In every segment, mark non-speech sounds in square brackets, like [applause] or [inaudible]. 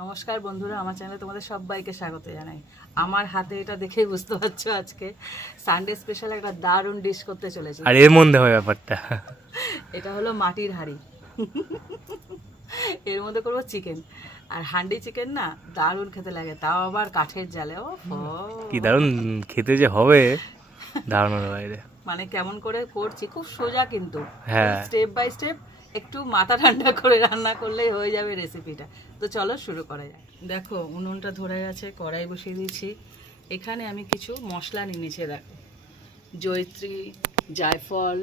নমস্কার বন্ধুরা আমার চ্যানেলে তোমাদের সবাইকে স্বাগত জানাই। আমার হাতে এটা দেখেই বুঝতে পারছ আজকে সানডে স্পেশাল একটা দারুণ ডিশ করতে চলেছি। আর এর মধ্যে হয় ব্যাপারটা। এটা হলো মাটির হাঁড়ি। এর মধ্যে করব চিকেন আর হান্ডি চিকেন না দারুণ খেতে লাগে তাও আবার কাঠের জালে ও কি দারুণ খেতে যে হবে ধারণার বাইরে। মানে কেমন করে করছি খুব সোজা কিন্তু। হ্যাঁ। স্টেপ বাই স্টেপ একটু মাথা ঠান্ডা করে রান্না করলেই হয়ে যাবে রেসিপিটা তো চলো শুরু করা যায় দেখো উনুনটা ধরে গেছে কড়াই বসিয়ে দিয়েছি। এখানে আমি কিছু মশলা নিয়ে নিয়েছি দেখো। জয়ত্রী জায়ফল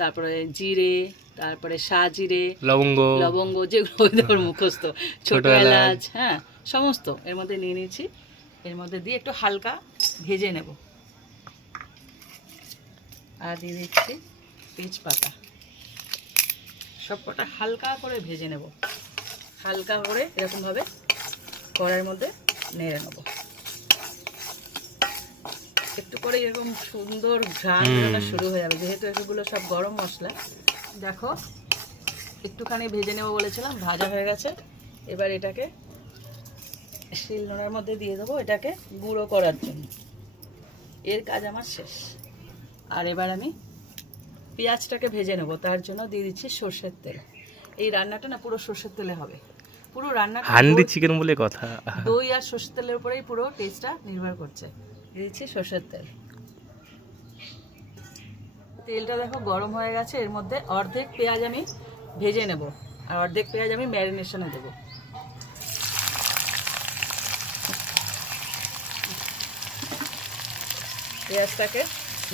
তারপরে জিরে তারপরে সাজিরে লবঙ্গ। লবঙ্গ যেগুলো ওদের মুখস্থ ছোট। এলাচ। হ্যাঁ সমস্ত এর মধ্যে নিয়ে নিয়েছি। এর মধ্যে দিয়ে একটু হালকা ভেজে নেব। আর দিয়ে দিচ্ছি তেজপাতা। সব কটা হালকা করে ভেজে নেব। হালকা করে এরকমভাবে কড়াইয়ের মধ্যে নেড়ে নেব। একটু করে এরকম সুন্দর ঘ্রাণ। শুরু হয়ে যাবে। যেহেতু এগুলো সব গরম মশলা দেখো একটুখানি ভেজে নেব বলেছিলাম ভাজা হয়ে গেছে। এবার এটাকে শিলনোড়ার মধ্যে দিয়ে দেবো এটাকে গুঁড়ো করার জন্য। এর কাজ আমার শেষ। আর এবার আমি পেঁয়াজটাকে ভেজে নেব তার জন্য দিয়ে দিচ্ছি সর্ষের তেল। এই রান্নাটা না পুরো সর্ষের তেলে হবে। পুরো রান্না হান্ডি চিকেন বলে কথা। দই আর সর্ষের তেলের উপরেই পুরো টেস্টটা নির্ভর করছে। দিয়ে দিচ্ছি সর্ষের তেল। তেলটা দেখো গরম হয়ে গেছে এর মধ্যে অর্ধেক পেঁয়াজ আমি ভেজে নেব আর অর্ধেক পেঁয়াজ আমি ম্যারিনেশনে দেবো। পেঁয়াজটাকে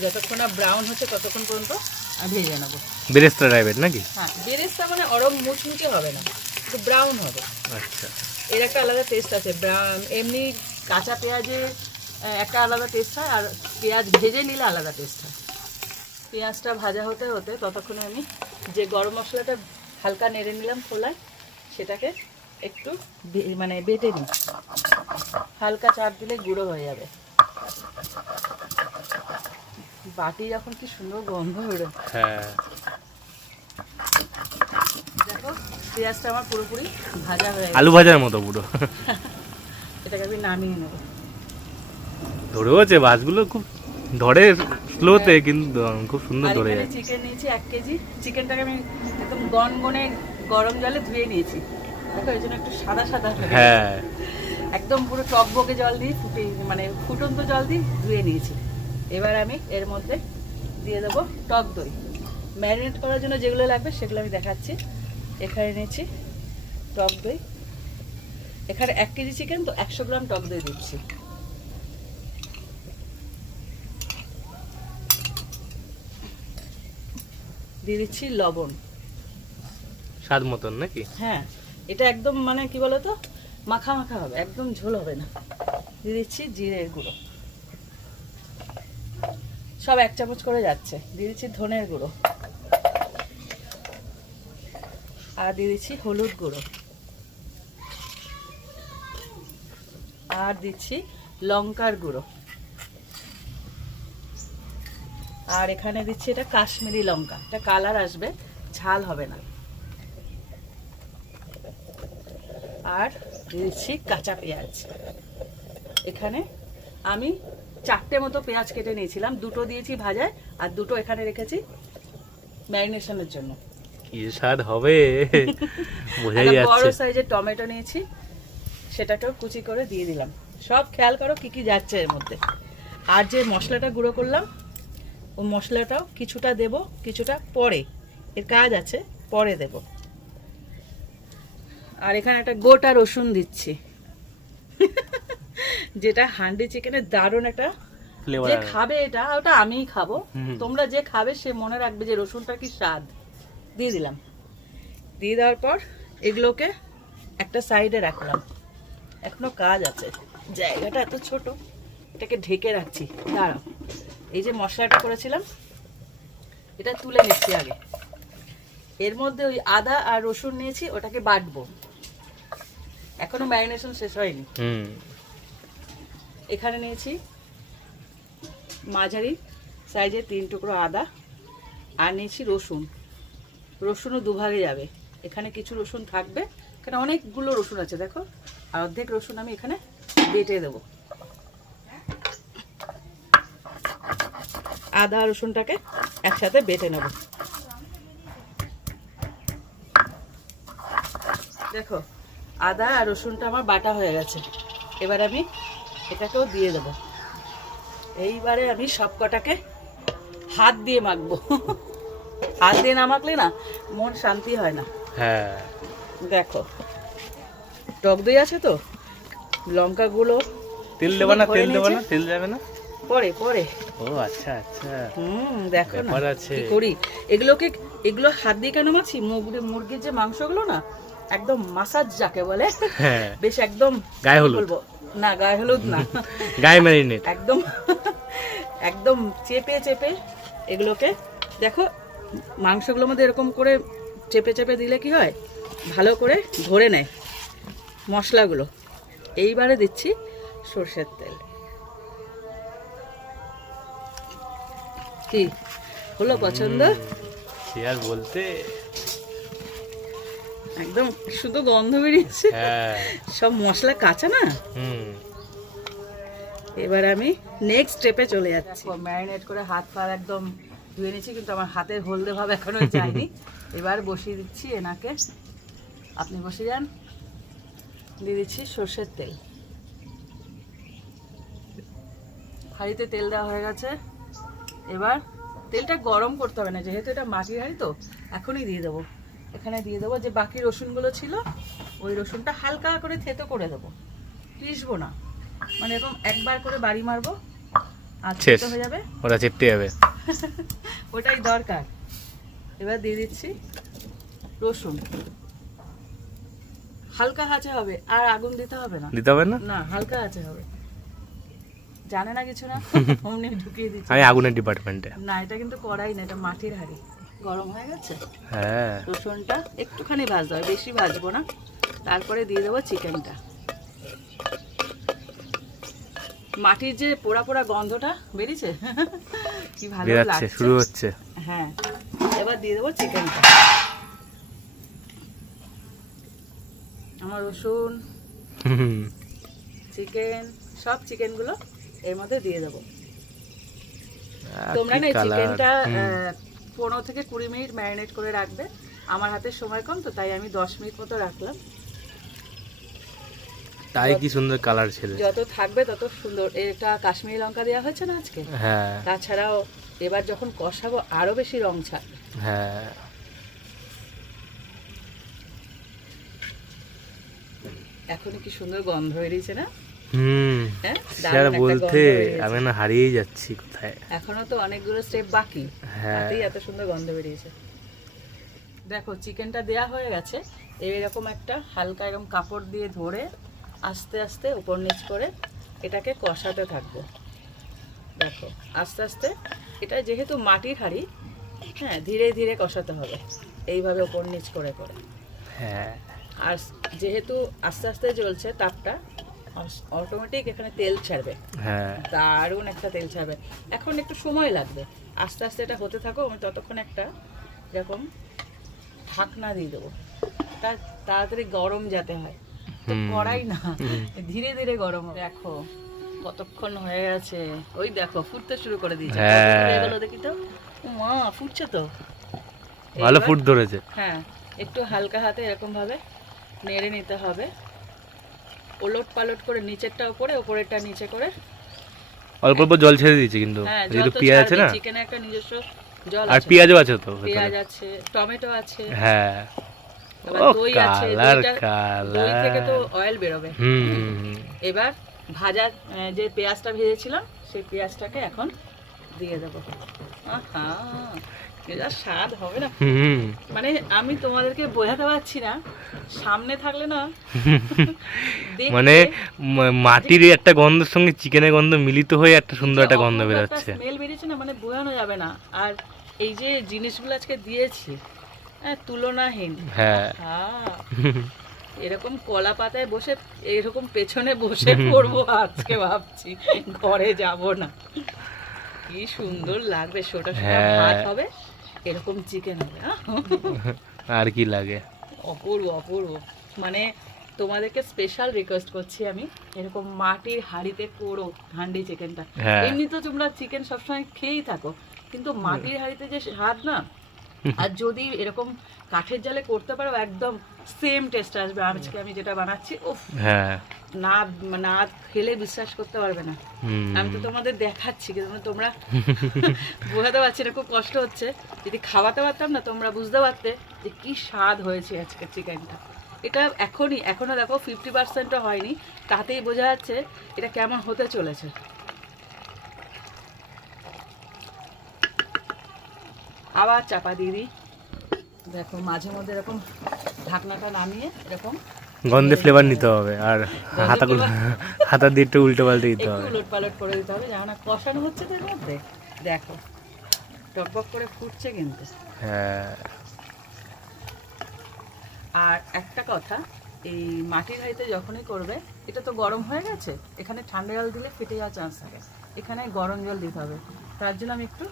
যতক্ষণ না ব্রাউন হচ্ছে ততক্ষণ পর্যন্ত ভেজে নেব। বেরেস্তা টাইপের নাকি? হ্যাঁ বেরেস্তা মানে অরম মুচমুচে হবে না একটু ব্রাউন হবে। আচ্ছা। এর একটা আলাদা টেস্ট আছে এমনি কাঁচা পেঁয়াজের আহ, একটা আলাদা টেস্ট হয় আর পেঁয়াজ ভেজে নিলে আলাদা টেস্ট হয়। পেঁয়াজটা ভাজা হতে হতে ততক্ষণে আমি যে গরম মশলাটা হালকা নেড়ে নিলাম খোলায় সেটাকে একটু মানে বেটে নিই। হালকা চাপ দিলে গুঁড়ো হয়ে যাবে। বাটি যখন কি সুন্দর গন্ধ বেরোয়। হ্যাঁ। দেখো পেঁয়াজটা আমার পুরোপুরি ভাজা হয়ে আলু ভাজার মতো পুরো। এটাকে আমি নামিয়ে নেব। ধরেও আছে মাছগুলো খুব ধরে স্লোতে কিন্তু খুব সুন্দর ধরে যায় চিকেন নিয়েছি এক কেজি। চিকেনটাকে আমি একদম গনগনে গরম জলে ধুয়ে নিয়েছি। দেখো এই জন্য একটু সাদা সাদা হ্যাঁ। একদম পুরো টকবকে জল দিয়ে ফুটে মানে ফুটন্ত জল দিয়ে ধুয়ে নিয়েছি। এবার আমি এর মধ্যে দিয়ে দেবো টক দই। ম্যারিনেট করার জন্য যেগুলো লাগবে সেগুলো আমি দেখাচ্ছি। এখানে নিয়েছি টক দই। এখানে এক কেজি চিকেন তো একশো গ্রাম টক দই দিচ্ছি। দিয়ে দিচ্ছি লবণ। স্বাদ মতন নাকি? হ্যাঁ এটা একদম মানে কি বলতো? মাখা মাখা হবে একদম ঝোল হবে না। দিয়ে দিচ্ছি জিরের গুঁড়ো। সব এক চামচ করে যাচ্ছে। দিয়ে দিচ্ছি ধনের গুঁড়ো। আর দিয়ে দিচ্ছি হলুদ গুঁড়ো। আর দিচ্ছি লঙ্কার গুঁড়ো। আর এখানে দিচ্ছি এটা কাশ্মীরি লঙ্কা। এটা কালার আসবে, ঝাল হবে না। আর দিচ্ছি কাঁচা পেঁয়াজ। এখানে আমি চারটে মতো পেঁয়াজ কেটে নিয়েছিলাম। দুটো দিয়েছি ভাজায় আর দুটো এখানে রেখেছি ম্যারিনেশনের জন্য। কি স্বাদ হবে? [laughs] বোঝাই বড় সাইজের টমেটো নিয়েছি সেটাকেও কুচি করে দিয়ে দিলাম। সব খেয়াল করো কি কি যাচ্ছে এর মধ্যে। আর যে মশলাটা গুঁড়ো করলাম ও মশলাটাও কিছুটা দেব কিছুটা পরে। এর কাজ আছে পরে দেব। আর এখানে একটা গোটা রসুন দিচ্ছি। [laughs] যেটা হান্ডি চিকেনের দারুণ একটা যে খাবে এটা ওটা আমিই খাব। তোমরা যে খাবে সে মনে রাখবে যে রসুনটা কি স্বাদ। দিয়ে দিলাম। দিয়ে দেওয়ার পর এগুলোকে একটা সাইডে রাখলাম। এখনও কাজ আছে। জায়গাটা এত ছোট এটাকে ঢেকে রাখছি। দাঁড়াও। এই যে মশলাটা করেছিলাম এটা তুলে নিচ্ছি আগে। এর মধ্যে ওই আদা আর রসুন নিয়েছি ওটাকে বাটবো। এখনও ম্যারিনেশন শেষ হয়নি। হুম। এখানে নিয়েছি মাঝারি সাইজের তিন টুকরো আদা আর নিয়েছি রসুন। রসুনও দুভাগে যাবে। এখানে কিছু রসুন থাকবে। এখানে অনেকগুলো রসুন আছে, দেখো। আর অর্ধেক রসুন আমি এখানে বেটে দেবো। আদা, রসুনটাকে একসাথে বেটে নেব। দেখো, আদা আর রসুনটা আমার বাটা হয়ে গেছে। এবার আমি এটাকেও দিয়ে দেবো। এইবারে আমি সব কটাকে হাত দিয়ে মাখবো। হাত দিয়ে না মাখলে না মন শান্তি হয় না। হ্যাঁ। দেখো টক দই আছে তো? লঙ্কাগুলো তেল দেবে না তেল দেবে না তেল যাবে না? পরে পরে। ও আচ্ছা আচ্ছা। হুম দেখো না। কি করি। এগুলোকে এগুলো হাত দিয়ে কেন মাছি মুরগি মুরগির যে মাংসগুলো না একদম মাসাজ যাকে বলে হ্যাঁ। বেশ একদম গায়ে হলুদ। বলব? না গায়ে হলুদ না। গায়ে ম্যারিনেট একদম একদম চেপে চেপে এগুলোকে দেখো মাংসগুলোর মধ্যে এরকম করে চেপে চেপে দিলে কি হয়? ভালো করে ধরে নেয় মশলাগুলো। এইবারে দিচ্ছি সর্ষের তেল। কি? হলো পছন্দ? সে আর বলতে একদম শুধু গন্ধ বেরিয়েছে। হ্যাঁ। সব মশলা কাঁচা না? হুম। এবার আমি নেক্সট স্টেপে চলে যাচ্ছি। ম্যারিনেট করে হাত পা একদম ধুয়ে নিয়েছি কিন্তু আমার হাতের হলদে ভাব এখনও যায়নি। এবার বসিয়ে দিচ্ছি এনাকে। আপনি বসে যান। দিয়ে দিচ্ছি সর্ষের তেল। হাঁড়িতে তেল দেওয়া হয়ে গেছে। এবার তেলটা গরম করতে হবে না যেহেতু এটা মাটির হাঁড়ি তো এখনই দিয়ে দেবো। এখানে দিয়ে দেবো। যে বাকি রসুনগুলো ছিল ওই রসুনটা হালকা করে থেতো করে দেবো। পিসবো না। মানে এরকম একবার করে বাড়ি মারবো আর শেষ। হয়ে যাবে। ওরা চেপতে যাবে। [laughs] ওটাই দরকার। এবার দিয়ে দিচ্ছি রসুন। হালকা হাঁচে হবে আর আগুন দিতে হবে না। দিতে হবে না? না হালকা আছে হবে। জানে না কিছু না [laughs] অমনি ঢুকিয়ে দিচ্ছি। আমি আগুনের ডিপার্টমেন্টে না এটা কিন্তু করাই না এটা মাটির হাঁড়ি। গরম হয়ে গেছে? হ্যাঁ। রসুনটা একটুখানি ভাজতে হবে বেশি ভাজবো না। তারপরে দিয়ে দেবো চিকেনটা। মাটির যে পোড়া পোড়া গন্ধটা বেরিয়েছে? কি ভালো লাগছে। শুরু হচ্ছে। হ্যাঁ এবার দিয়ে দেবো চিকেনটা। আমার রসুন চিকেন সব চিকেনগুলো এর মধ্যে দিয়ে দেবো। তোমরা না চিকেনটা পনেরো থেকে কুড়ি মিনিট ম্যারিনেট করে রাখবে। আমার হাতে সময় কম তো তাই আমি দশ মিনিট মতো রাখলাম। তাই কি সুন্দর কালার ছিল। যত থাকবে তত সুন্দর। এটা কাশ্মীরি লঙ্কা দেওয়া হয়েছে না আজকে? হ্যাঁ। তাছাড়াও এবার যখন কষাবো আরও বেশি রং ছাড়বে। হ্যাঁ। এখনই কি সুন্দর গন্ধ বেরিয়েছে না? হুম। হ্যাঁ? বলতে আমি না হারিয়েই যাচ্ছি কোথায়। এখনও তো অনেকগুলো স্টেপ বাকি। হ্যাঁ। এত সুন্দর গন্ধ বেরিয়েছে। দেখো চিকেনটা দেয়া হয়ে গেছে। এরকম একটা হালকা এরকম কাপড় দিয়ে ধরে আস্তে আস্তে উপর নিচ করে এটাকে কষাতে থাকব। দেখো আস্তে আস্তে এটা যেহেতু মাটির হাঁড়ি হ্যাঁ ধীরে ধীরে কষাতে হবে। এইভাবে উপর নিচ করে করে। হ্যাঁ। আর যেহেতু আস্তে আস্তে জ্বলছে তাপটা অটোমেটিক এখানে তেল ছাড়বে। হ্যাঁ। দারুণ একটা তেল ছাড়বে। এখন একটু সময় লাগবে। আস্তে আস্তে এটা হতে থাকো আমি ততক্ষণ একটা এরকম ঢাকনা দিয়ে দেবো। তা তাড়াতাড়ি গরম যাতে হয়। কড়াই না ধীরে ধীরে গরম হবে। দেখো কতক্ষণ হয়ে গেছে। ওই দেখো ফুটতে শুরু করে দিয়েছে। হ্যাঁ। দেখি তো। মা ফুটছে তো। ভালো ফুট ধরেছে। হ্যাঁ একটু হালকা হাতে এরকম ভাবে নেড়ে নিতে হবে। ওলট পালট করে নিচেরটা উপরে উপরেরটা নিচে করে। অল্প অল্প জল ছেড়ে দিয়েছি কিন্তু। হ্যাঁ যেহেতু পেঁয়াজ আছে না? চিকেনে একটা নিজস্ব জল আর পেঁয়াজও আছে তো পেঁয়াজ আছে টমেটো আছে। হ্যাঁ। দই আছে দইটা দই থেকে তো অয়েল বেরোবে। হুম হুম, হুম। এবার ভাজা যে পেঁয়াজটা ভেজেছিলাম সেই পেঁয়াজটাকে এখন দিয়ে দেবো। আহা! এটা স্বাদ হবে না। মানে আমি তোমাদেরকে বোঝাতে পারছি না সামনে থাকলে না মানে মাটির একটা গন্ধের সঙ্গে চিকেনের গন্ধ মিলিত হয়ে একটা সুন্দর একটা গন্ধ বেরোচ্ছে। স্মেল বেরিয়েছে না মানে বোঝানো যাবে না। আর এই যে জিনিসগুলো আজকে দিয়েছি হ্যাঁ তুলনাহীন। হ্যাঁ। হ্যাঁ এরকম কলা পাতায় বসে এরকম পেছনে বসে পড়ব আজকে ভাবছি ঘরে যাব না। কি সুন্দর লাগবে সোটা সোটা হ্যাঁ। ভাত হবে। এরকম চিকেন হবে আর কি লাগে? অপূর্ব অপূর্ব। মানে তোমাদেরকে স্পেশাল রিকোয়েস্ট করছি আমি এরকম মাটির হাড়িতে করো হান্ডি চিকেনটা হ্যাঁ। এমনি তো তোমরা চিকেন সবসময় খেয়েই থাকো কিন্তু মাটির হাড়িতে যে স্বাদ না [laughs] আর যদি এরকম কাঠের জালে করতে পারো একদম সেম টেস্ট আসবে। আজকে আমি যেটা বানাচ্ছি উফ! হ্যাঁ। না না খেলে বিশ্বাস করতে পারবে না। আমি তো তোমাদের দেখাচ্ছি কিন্তু তোমরা [laughs] বোঝাতে পারছি না খুব কষ্ট হচ্ছে। যদি খাওয়াতে পারতাম না তোমরা বুঝতে পারতে যে কি স্বাদ হয়েছে আজকে চিকেনটা এটা এখনই এখনও দেখো ফিফটি পার্সেন্টও হয়নি। তাতেই বোঝা যাচ্ছে এটা কেমন হতে চলেছে। আবার চাপা দিয়ে দিই। দেখো মাঝে মধ্যে এরকম ঢাকনাটা নামিয়ে এরকম গন্ধে ফ্লেভার নিতে হবে আর হাতাগুলো হাতা দিয়ে একটু উল্টো পাল্টে দিতে হবে। উলট পালট করে দিতে হবে যেন না কষানো হচ্ছে তো এর মধ্যে। দেখো টকবক করে ফুটছে কিন্তু। হ্যাঁ। আর একটা কথা এই মাটির হাঁড়িতে যখনই করবে এটা তো গরম হয়ে গেছে এখানে ঠান্ডা জল দিলে ফেটে যাওয়ার চান্স থাকে। এখানে গরম জল দিতে হবে তার জন্য আমি একটু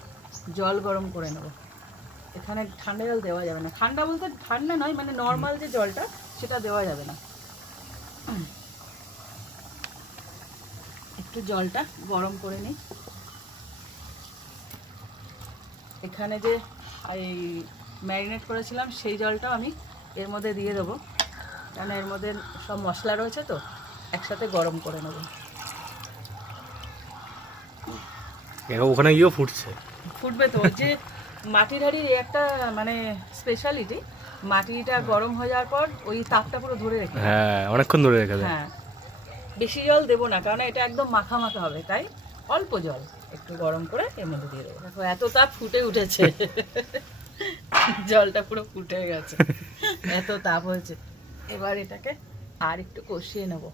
জল গরম করে নেব। এখানে ঠান্ডা জল দেওয়া যাবে না। ঠান্ডা বলতে ঠান্ডা নয় মানে নর্মাল যে জলটা সেটা দেওয়া যাবে না। একটু জলটা গরম করে নিই। এখানে যে এই ম্যারিনেট করেছিলাম সেই জলটাও আমি এর মধ্যে দিয়ে দেবো। কেন এর মধ্যে সব মশলা রয়েছে তো একসাথে গরম করে নেব। ওখানে গিয়েও ফুটছে। ফুটবে তো যে মাটির হাঁড়ির একটা মানে স্পেশালিটি মাটিটা গরম হয়ে যাওয়ার পর ওই তাপটা পুরো ধরে রেখে হ্যাঁ অনেকক্ষণ ধরে রেখে হ্যাঁ। বেশি জল দেবো না কারণ এটা একদম মাখা মাখা হবে তাই অল্প জল একটু গরম করে এর মধ্যে দিয়ে দেবো। দেখো এত তাপ ফুটে উঠেছে। [laughs] জলটা পুরো ফুটে গেছে। এত তাপ হয়েছে। এবার এটাকে আর একটু কষিয়ে নেব।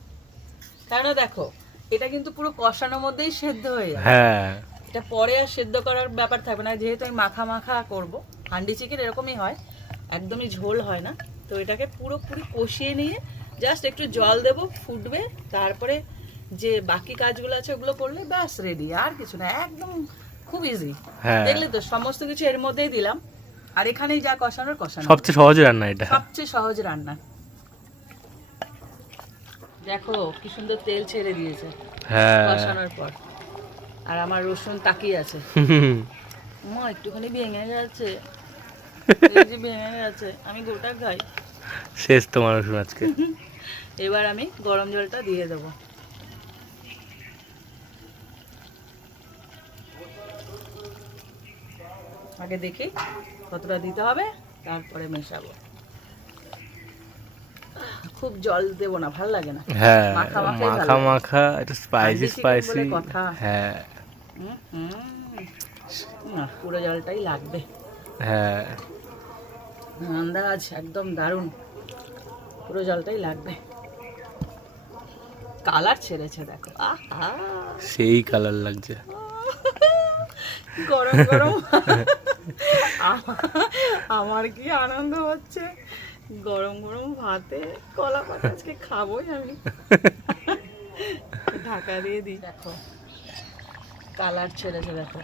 কেন দেখো এটা কিন্তু পুরো কষানোর মধ্যেই সেদ্ধ হয়ে যাবে। হ্যাঁ। এটা পরে আর সেদ্ধ করার ব্যাপার থাকবে না। যেহেতু আমি মাখা মাখা করব হান্ডি চিকেন এরকমই হয় একদমই ঝোল হয় না। তো এটাকে পুরোপুরি কষিয়ে নিয়ে জাস্ট একটু জল দেব ফুটবে তারপরে যে বাকি কাজগুলো আছে ওগুলো করলে ব্যাস রেডি আর কিছু না একদম খুব ইজি হ্যাঁ। দেখলে তো সমস্ত কিছু এর মধ্যেই দিলাম। আর এখানেই যা কষানোর কষানো। সবচেয়ে সহজ রান্না এটা। সবচেয়ে সহজ রান্না। দেখো কি সুন্দর তেল ছেড়ে দিয়েছে হ্যাঁ। কষানোর পর। আর আমার রসুন তাকিয়ে আছে। মা একটুখানি ভেঙে গেছে। এই যে ভেঙে গেছে আমি গোটা খাই। শেষ তোমার রসুন আজকে। এবার আমি গরম জলটা দিয়ে দেবো। আগে দেখি কতটা দিতে হবে তারপরে মেশাবো। খুব জল দেবো না ভালো লাগে না। হ্যাঁ মাখা মাখা একটু স্পাইসি স্পাইসি। হ্যাঁ। না পুরো জলটাই লাগবে। হ্যাঁ। আন্দাজ একদম দারুণ। পুরো জলটাই লাগবে। কালার ছেড়েছে দেখো। আহা সেই কালার লাগছে। [laughs] গরম গরম। আমার কি আনন্দ হচ্ছে? গরম গরম ভাতে কলা পাতা আজকে খাবোই আমি। [laughs] ঢাকা দিয়ে দিই। দেখো কালার ছেড়েছে দেখো।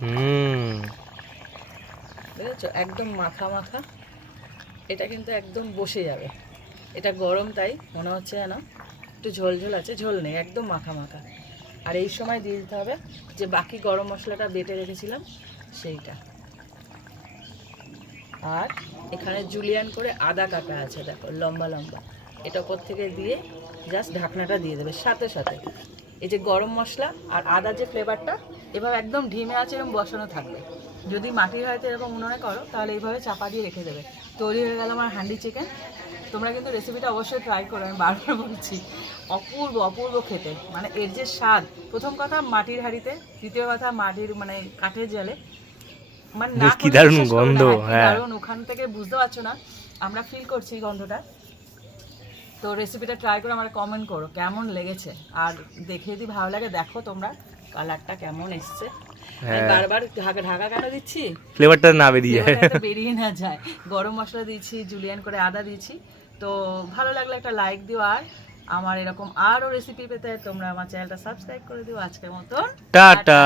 হুম। বুঝেছ একদম মাখা মাখা। এটা কিন্তু একদম বসে যাবে। এটা গরম তাই মনে হচ্ছে যেন একটু ঝোল ঝোল আছে। ঝোল নেই একদম মাখা মাখা। আর এই সময় দিয়ে দিতে হবে যে বাকি গরম মশলাটা বেটে রেখেছিলাম সেইটা। আর এখানে জুলিয়ান করে আদা কাটা আছে দেখো লম্বা লম্বা। এটা ওপর থেকে দিয়ে জাস্ট ঢাকনাটা দিয়ে দেবে সাথে সাথে। এই যে গরম মশলা আর আদা যে ফ্লেভারটা এভাবে একদম ঢিমে আছে এরকম বসানো থাকবে। যদি মাটির হাড়িতে এরকম উনুনে করো তাহলে এইভাবে চাপা দিয়ে রেখে দেবে। তৈরি হয়ে গেল আমার হান্ডি চিকেন তোমরা কিন্তু রেসিপিটা অবশ্যই ট্রাই করো আমি বারবার বলছি। অপূর্ব অপূর্ব খেতে। মানে এর যে স্বাদ প্রথম কথা মাটির হাঁড়িতে দ্বিতীয় কথা মাটির মানে কাঠের জলে। মানে না কি দারুণ গন্ধ, হ্যাঁ। ওখান থেকে বুঝতে পারছ না। আমরা ফিল করছি গন্ধটা। তো রেসিপিটা ট্রাই করে আমার কমেন্ট করো কেমন লেগেছে? আর দেখে যদি ভালো লাগে দেখো তোমরা কালারটা কেমন এসছে। হ্যাঁ। বারবার ঢাকা ঢাকা কেন দিচ্ছি? ফ্লেভারটা না বেরিয়ে যায়। ফ্লেভারটা যাতে বেরিয়ে না যায়। গরম মশলা দিয়েছি জুলিয়ান করে আদা দিয়েছি। তো ভালো লাগলে একটা লাইক দিও আর আমার এরকম আরও রেসিপি পেতে তোমরা আমার চ্যানেলটা সাবস্ক্রাইব করে দিও আজকের মতন। টাটা।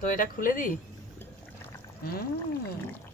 তো এটা খুলে দিই। হুম।